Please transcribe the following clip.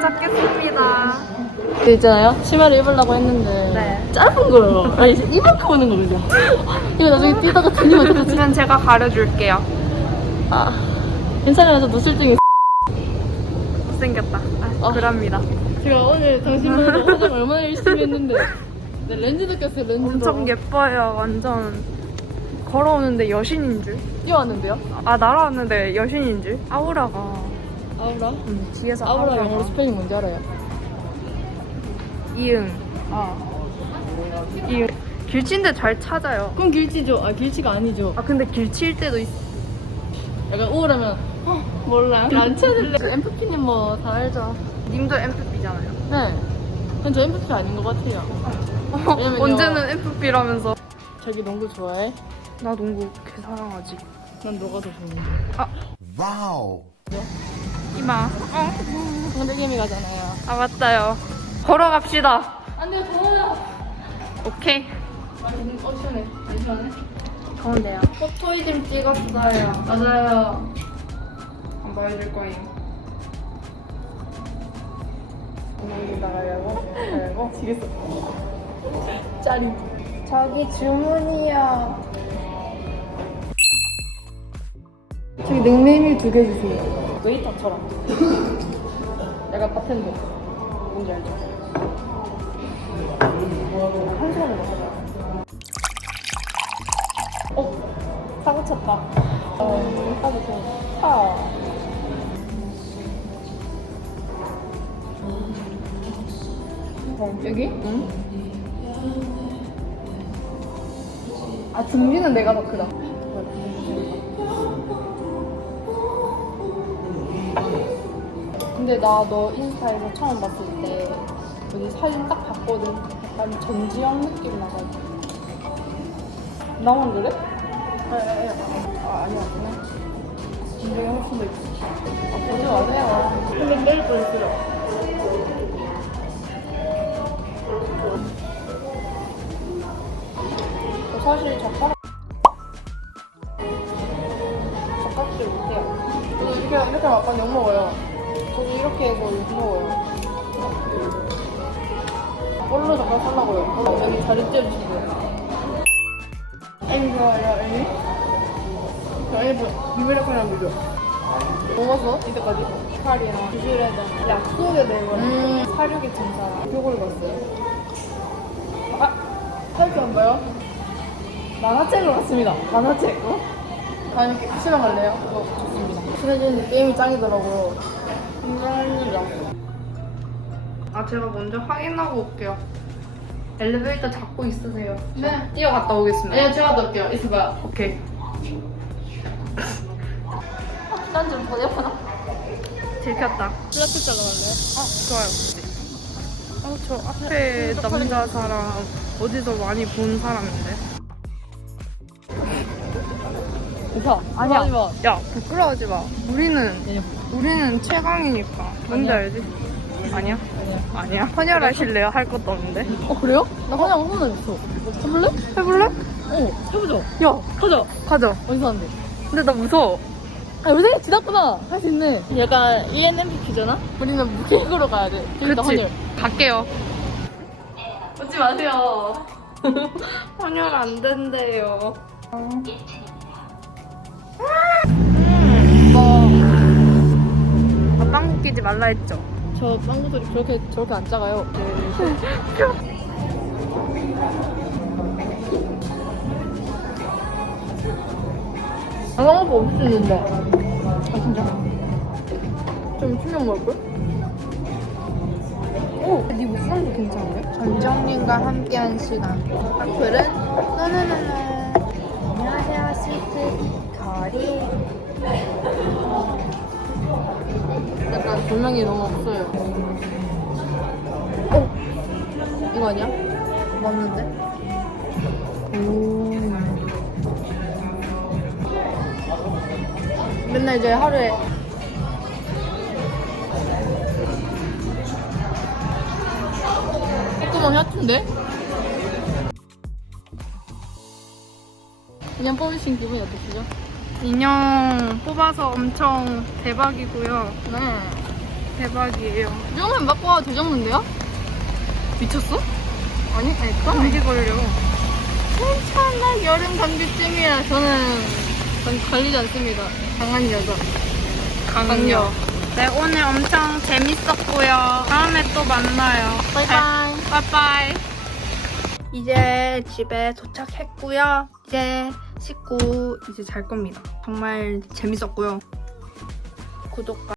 잡겠습니다. 그 있잖아요. 치마를 입으려고 했는데 네. 짧은 거예요. 아니 이만큼 오는 거 그죠? 이거 나중에 뛰다가 틀리면 어떡하지? 그러면 제가 가려줄게요. 아 괜찮아요. 저 노출증이 못생겼다. 아, 어. 그럽니다. 제가 오늘 당신만으로 화장 얼마나 열심히 했는데 네, 렌즈도 꼈어요. 렌즈도 엄청 예뻐요. 완전 걸어오는데 여신인 줄. 뛰어왔는데요. 아 날아왔는데 여신인 줄. 아우라가 아우라? 음, 뒤에서 아우라 아우라가 영어로 스펠링 뭔지 알아요? 이응 아 이응 길치인데 잘 찾아요. 그럼 길치죠. 아 길치가 아니죠. 아 근데 길치일 때도 있어. 약간 우울하면 어, 몰라요. 안 찾을래. MFP님 뭐 다 알죠. 님도 MFP잖아요. 네. 근데 저 MFP 아닌 것 같아요. 왜냐면요. 언제는 MFP라면서. 자기 농구 좋아해? 나 농구 개 사랑하지. 난 너가 더 좋은데. Wow. 이마. 어? 상대게임이 가잖아요. 아 맞다요. 걸어갑시다. 안 돼요, 더워요. 오케이. 아, 어, 시원해. 안 시원해? 더운데요. 포토이즘 찍었어요. 맞아요. 안 보여줄 거예요. 여기 나가려고? 나가려고? 지겠어. 짜리. 저기 주문이요. 저기 냉메뉴 두개 주세요. 웨이터처럼. 약간 바텐더. 뭔지 알죠? 한 시간에 먹어요. 어? 사고 쳤다. 어, 사고 쳤다. 여기? 응. 아, 중지는 내가 더 크다. 근데 나 너 인스타에서 처음 봤을 때 여기 사진 딱 봤거든. 약간 전지현 느낌 나가지고. 나만 그래? 아, 아, 아니야, 그냥. 진정이 훨씬 더 있어. 아, 보지 마세요. 근데 내일. 저 사실 젓가락 젓가락질 못해요. 이렇게 이렇게 막간 욕 먹어요. 저도 이렇게 해서 욕 먹어요. 뭘로 젓가락 살라고요? 어, 여기 자리 띄워주시고요. 에이 좋아요, 에이. 저 비벼락하는 비벼. 뭐 먹었어? 이때까지? 기술에다 약속에 대고 음. 사륙의 증사 교고를 봤어요. 아! 사육이 안 봐요? 만화책으로 갔습니다. 만화책. 어? 아니, 시간 갈래요? 그거 좋습니다. 친해지는 게임이 짱이더라고요. 아 제가 먼저 확인하고 올게요. 엘리베이터 잡고 있으세요. 네. 뛰어갔다 오겠습니다. 아니요, 제가 넣을게요. 있어봐요. 오케이. 딴줄 뭐 예쁘나? 들켰다. 플라트 작업할래요? 아 좋아요. 어, 저 앞에 남자 사람 어디서 많이 본 사람인데. 괜찮아. 아니야. 하지 마. 야 부끄러워하지 마. 우리는 아니요. 우리는 최강이니까. 뭔지 아니야. 알지? 아니야? 아니요. 아니야. 헌혈하실래요? 할 것도 없는데. 어, 그래요? 나 그냥 혼자 있어. 해볼래? 해볼래? 어, 해보자. 야 가자. 가자. 어디서 하는데? 근데 나 무서워. 아, 생각 지났구나. 할 수 있네. 약간 ENFP잖아? 우리는 무계획으로 가야 돼. 그치? 헌혈. 갈게요. 웃지 마세요. 헌혈 안 된대요. 말라 했죠? 저 빵구들이 그렇게, 저렇게 안 작아요. 아, 빵구 없을 수 있는데. 아, 진짜? 좀 충격 먹을 걸? 오! 네 목소리도 괜찮은데? 전정님과 함께한 시간. 악플은 노노노노. 안녕하세요, 스위트 거리. 조명이 너무 없어요. 어? 이거 아니야? 맞는데? 맨날 이제 하루에 조그만 혀튼데? 그냥 뽑으신 기분이 어떠시죠? 인형 뽑아서 엄청 대박이고요. 네. 대박이에요. 이 정도면 맞고 와도 되졌는데요? 미쳤어? 아니, 아니, 그건 감기 걸려. 괜찮아. 여름 감기쯤이라 저는 전 걸리지 않습니다. 강한 여자. 강력. 네, 오늘 엄청 재밌었고요. 다음에 또 만나요. 바이바이. 바이바이. 이제 집에 도착했고요. 이제 씻고 이제 잘 겁니다. 정말 재밌었고요. 구독과